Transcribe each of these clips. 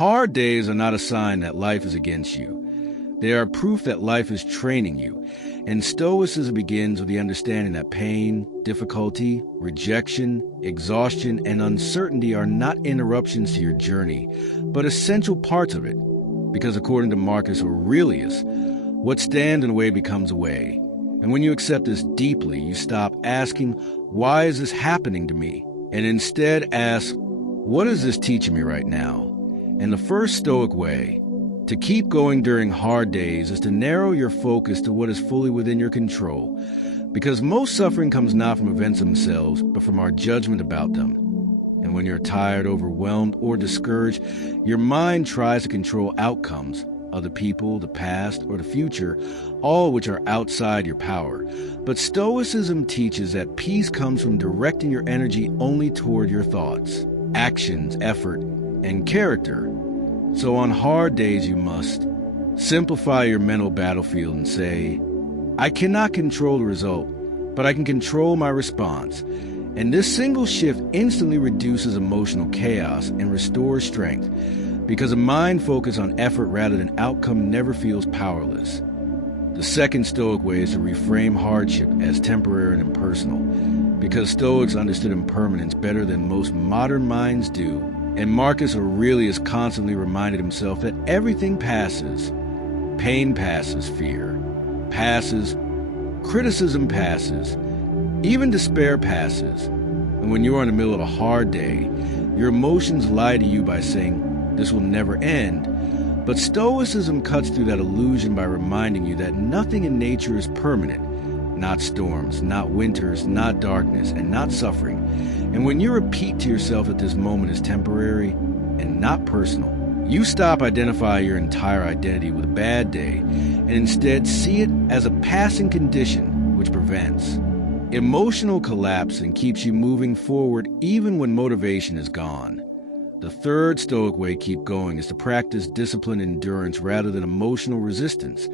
Hard days are not a sign that life is against you. They are proof that life is training you. And Stoicism begins with the understanding that pain, difficulty, rejection, exhaustion, and uncertainty are not interruptions to your journey, but essential parts of it. Because according to Marcus Aurelius, what stands in the way becomes a way. And when you accept this deeply, you stop asking, why is this happening to me? And instead ask, what is this teaching me right now? And the first Stoic way to keep going during hard days is to narrow your focus to what is fully within your control, because most suffering comes not from events themselves, but from our judgment about them. And when you're tired, overwhelmed, or discouraged, your mind tries to control outcomes, other people, the past, or the future, all which are outside your power. But Stoicism teaches that peace comes from directing your energy only toward your thoughts, actions, effort, and character. So on hard days you must simplify your mental battlefield and say, I cannot control the result, but I can control my response. And this single shift instantly reduces emotional chaos and restores strength, because a mind focused on effort rather than outcome never feels powerless. The second Stoic way is to reframe hardship as temporary and impersonal, because Stoics understood impermanence better than most modern minds do. And Marcus Aurelius constantly reminded himself that everything passes. Pain passes, fear passes, criticism passes, even despair passes. And when you're in the middle of a hard day, your emotions lie to you by saying, this will never end. But Stoicism cuts through that illusion by reminding you that nothing in nature is permanent. Not storms, not winters, not darkness, and not suffering. And when you repeat to yourself that this moment is temporary and not personal, you stop identifying your entire identity with a bad day and instead see it as a passing condition which prevents emotional collapse and keeps you moving forward even when motivation is gone. The third Stoic way to keep going is to practice disciplined endurance rather than emotional resistance,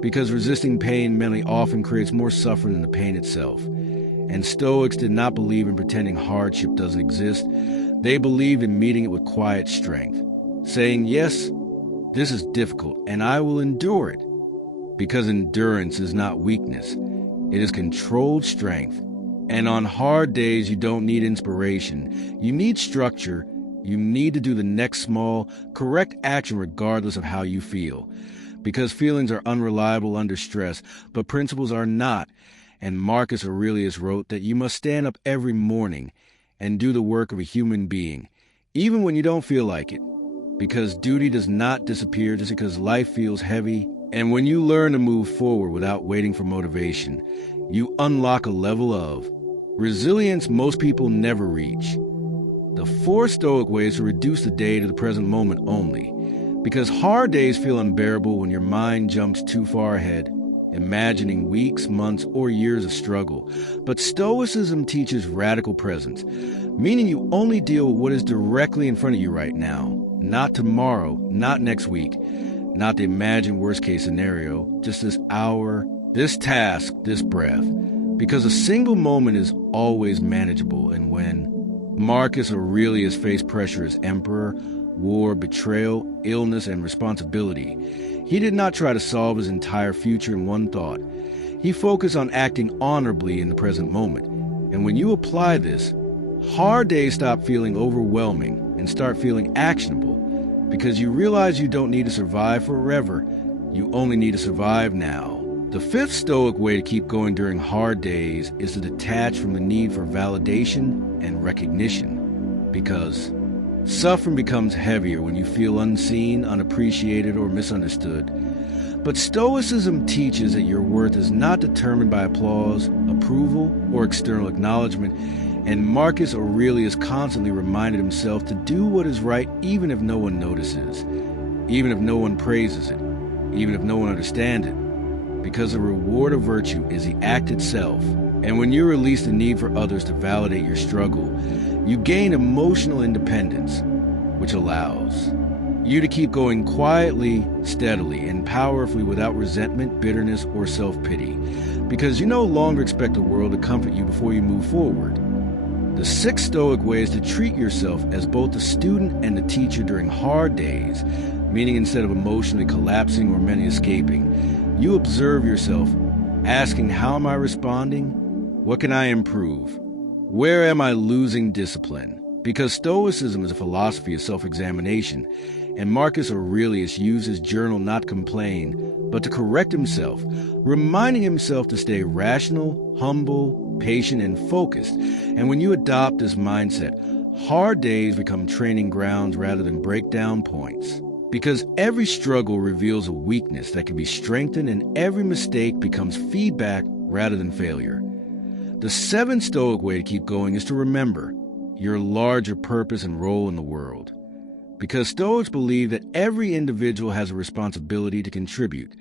because resisting pain mentally often creates more suffering than the pain itself. And Stoics did not believe in pretending hardship doesn't exist. They believed in meeting it with quiet strength, saying, yes, this is difficult, and I will endure it. Because endurance is not weakness. It is controlled strength. And on hard days, you don't need inspiration. You need structure. You need to do the next small, correct action regardless of how you feel. Because feelings are unreliable under stress, but principles are not. And Marcus Aurelius wrote that you must stand up every morning and do the work of a human being, even when you don't feel like it. Because duty does not disappear just because life feels heavy. And when you learn to move forward without waiting for motivation, you unlock a level of resilience most people never reach. The fourth Stoic way is to reduce the day to the present moment only, because hard days feel unbearable when your mind jumps too far ahead, imagining weeks, months, or years of struggle. But Stoicism teaches radical presence, meaning you only deal with what is directly in front of you right now, not tomorrow, not next week, not the imagined worst-case scenario, just this hour, this task, this breath, because a single moment is always manageable. And when Marcus Aurelius faced pressure as emperor, war, betrayal, illness, and responsibility, he did not try to solve his entire future in one thought. He focused on acting honorably in the present moment. And when you apply this, hard days stop feeling overwhelming and start feeling actionable, because you realize you don't need to survive forever. You only need to survive now. The fifth Stoic way to keep going during hard days is to detach from the need for validation and recognition, because suffering becomes heavier when you feel unseen, unappreciated, or misunderstood. But Stoicism teaches that your worth is not determined by applause, approval, or external acknowledgement, and Marcus Aurelius constantly reminded himself to do what is right even if no one notices, even if no one praises it, even if no one understands it. Because the reward of virtue is the act itself. And when you release the need for others to validate your struggle, you gain emotional independence, which allows you to keep going quietly, steadily, and powerfully without resentment, bitterness, or self-pity. Because you no longer expect the world to comfort you before you move forward. The sixth Stoic way is to treat yourself as both the student and the teacher during hard days, meaning instead of emotionally collapsing or mentally escaping, you observe yourself, asking, how am I responding? What can I improve? Where am I losing discipline? Because Stoicism is a philosophy of self-examination, and Marcus Aurelius used his journal not to complain, but to correct himself, reminding himself to stay rational, humble, patient, and focused. And when you adopt this mindset, hard days become training grounds rather than breakdown points. Because every struggle reveals a weakness that can be strengthened, and every mistake becomes feedback rather than failure. The seventh Stoic way to keep going is to remember your larger purpose and role in the world. Because Stoics believe that every individual has a responsibility to contribute,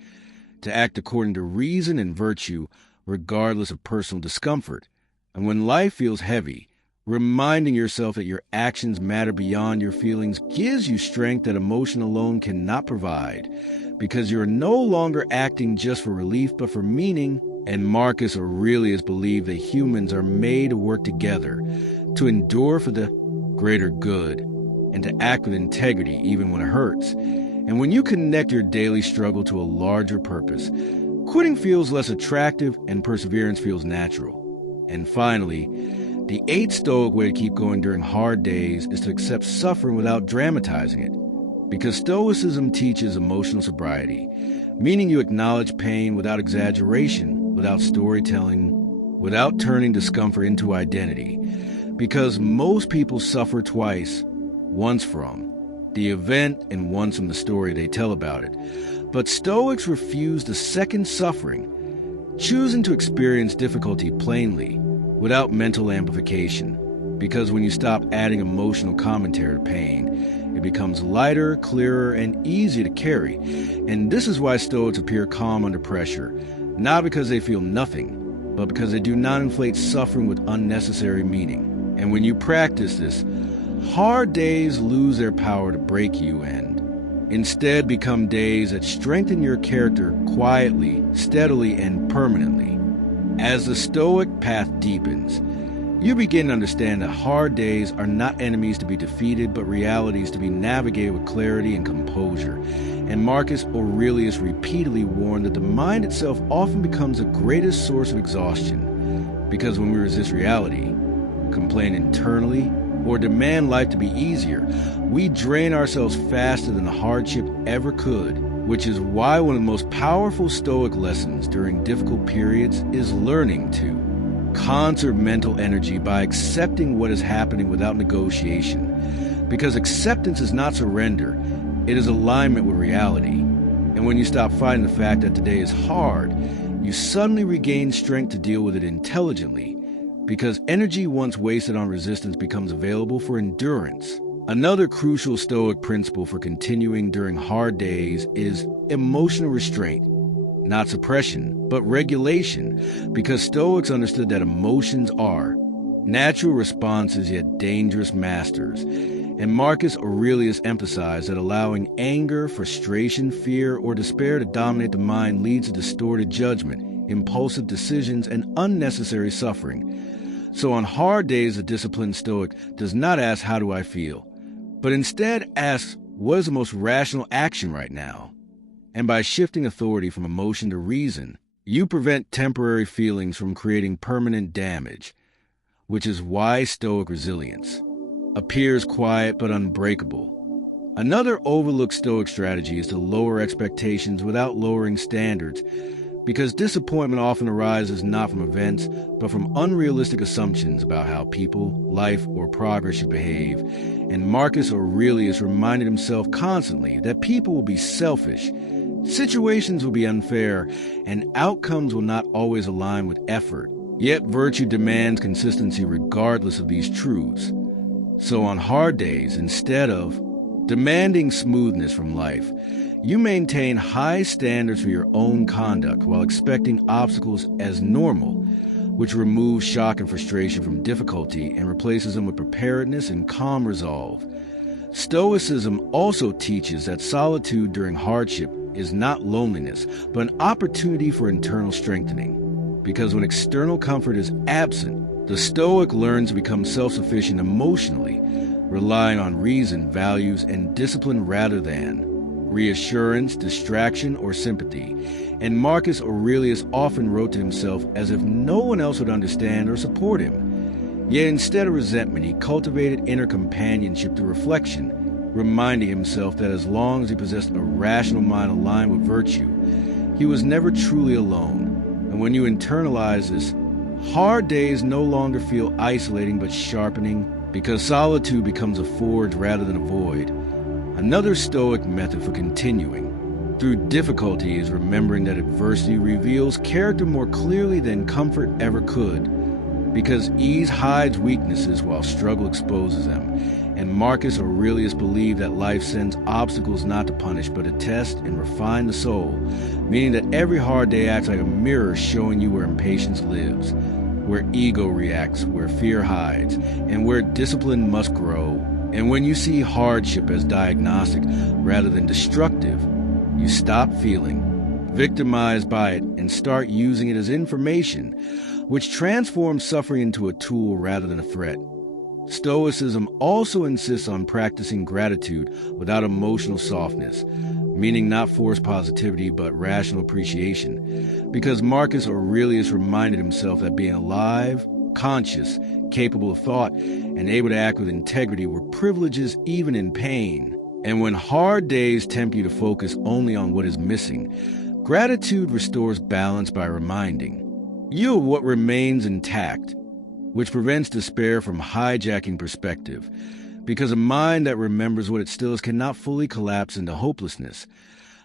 to act according to reason and virtue, regardless of personal discomfort. And when life feels heavy, reminding yourself that your actions matter beyond your feelings gives you strength that emotion alone cannot provide, because you're no longer acting just for relief but for meaning. And Marcus Aurelius believed that humans are made to work together, to endure for the greater good, and to act with integrity even when it hurts. And when you connect your daily struggle to a larger purpose, quitting feels less attractive and perseverance feels natural. And finally, the eighth Stoic way to keep going during hard days is to accept suffering without dramatizing it. Because Stoicism teaches emotional sobriety, meaning you acknowledge pain without exaggeration, without storytelling, without turning discomfort into identity. Because most people suffer twice, once from the event and once from the story they tell about it. But Stoics refuse the second suffering, choosing to experience difficulty plainly, without mental amplification. Because when you stop adding emotional commentary to pain, it becomes lighter, clearer, and easier to carry. And this is why Stoics appear calm under pressure, not because they feel nothing, but because they do not inflate suffering with unnecessary meaning. And when you practice this, hard days lose their power to break you and instead become days that strengthen your character quietly, steadily, and permanently. As the Stoic path deepens, you begin to understand that hard days are not enemies to be defeated, but realities to be navigated with clarity and composure. And Marcus Aurelius repeatedly warned that the mind itself often becomes the greatest source of exhaustion, because when we resist reality, complain internally, or demand life to be easier, we drain ourselves faster than the hardship ever could, which is why one of the most powerful Stoic lessons during difficult periods is learning to conserve mental energy by accepting what is happening without negotiation. Because acceptance is not surrender, it is alignment with reality. And when you stop fighting the fact that today is hard, you suddenly regain strength to deal with it intelligently, because energy once wasted on resistance becomes available for endurance. Another crucial Stoic principle for continuing during hard days is emotional restraint. Not suppression, but regulation, because Stoics understood that emotions are natural responses yet dangerous masters. And Marcus Aurelius emphasized that allowing anger, frustration, fear, or despair to dominate the mind leads to distorted judgment, impulsive decisions, and unnecessary suffering. So on hard days, a disciplined Stoic does not ask, how do I feel? But instead asks, what is the most rational action right now? And by shifting authority from emotion to reason, you prevent temporary feelings from creating permanent damage, which is why Stoic resilience appears quiet but unbreakable. Another overlooked Stoic strategy is to lower expectations without lowering standards, because disappointment often arises not from events, but from unrealistic assumptions about how people, life, or progress should behave. And Marcus Aurelius reminded himself constantly that people will be selfish, situations will be unfair, and outcomes will not always align with effort. Yet virtue demands consistency regardless of these truths. So on hard days, instead of demanding smoothness from life, you maintain high standards for your own conduct while expecting obstacles as normal, which removes shock and frustration from difficulty and replaces them with preparedness and calm resolve. Stoicism also teaches that solitude during hardship is not loneliness, but an opportunity for internal strengthening. Because when external comfort is absent, The Stoic learns to become self-sufficient emotionally, relying on reason, values, and discipline rather than reassurance, distraction, or sympathy. And Marcus Aurelius often wrote to himself as if no one else would understand or support him. Yet instead of resentment, he cultivated inner companionship through reflection, reminding himself that as long as he possessed a rational mind aligned with virtue, he was never truly alone. And when you internalize this, hard days no longer feel isolating but sharpening, because solitude becomes a forge rather than a void. Another Stoic method for continuing through difficulty is remembering that adversity reveals character more clearly than comfort ever could, because ease hides weaknesses while struggle exposes them. And Marcus Aurelius believed that life sends obstacles not to punish but to test and refine the soul, meaning that every hard day acts like a mirror showing you where impatience lives, where ego reacts, where fear hides, and where discipline must grow. And when you see hardship as diagnostic rather than destructive, you stop feeling victimized by it and start using it as information, which transforms suffering into a tool rather than a threat. Stoicism also insists on practicing gratitude without emotional softness, meaning not forced positivity but rational appreciation, because Marcus Aurelius reminded himself that being alive, conscious, capable of thought, and able to act with integrity were privileges even in pain. And when hard days tempt you to focus only on what is missing, gratitude restores balance by reminding you of what remains intact, which prevents despair from hijacking perspective, because a mind that remembers what it still is cannot fully collapse into hopelessness.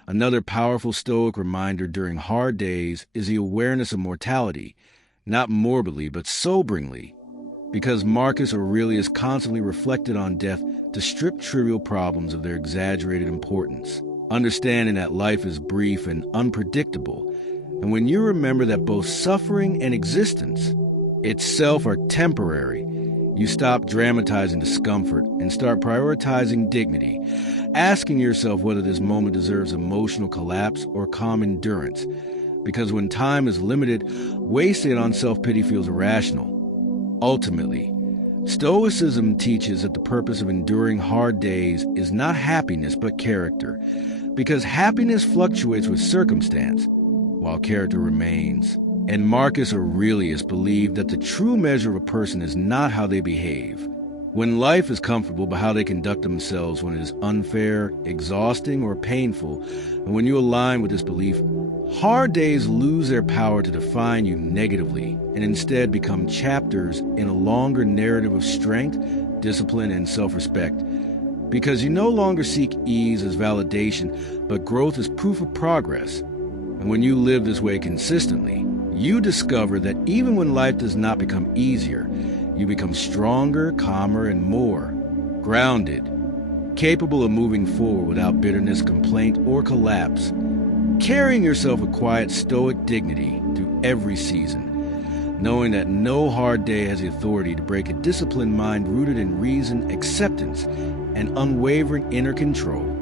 Another powerful Stoic reminder during hard days is the awareness of mortality, not morbidly but soberingly, because Marcus Aurelius constantly reflected on death to strip trivial problems of their exaggerated importance, understanding that life is brief and unpredictable. And when you remember that both suffering and existence itself are temporary, you stop dramatizing discomfort and start prioritizing dignity, asking yourself whether this moment deserves emotional collapse or calm endurance. Because when time is limited, wasting it on self-pity feels irrational. Ultimately, Stoicism teaches that the purpose of enduring hard days is not happiness but character, because happiness fluctuates with circumstance, while character remains. And Marcus Aurelius believed that the true measure of a person is not how they behave when life is comfortable, but how they conduct themselves when it is unfair, exhausting, or painful. And when you align with this belief, hard days lose their power to define you negatively and instead become chapters in a longer narrative of strength, discipline, and self-respect. Because you no longer seek ease as validation, but growth as proof of progress. And when you live this way consistently, you discover that even when life does not become easier, you become stronger, calmer, and more grounded, capable of moving forward without bitterness, complaint, or collapse, carrying yourself with quiet, stoic dignity through every season, knowing that no hard day has the authority to break a disciplined mind rooted in reason, acceptance, and unwavering inner control.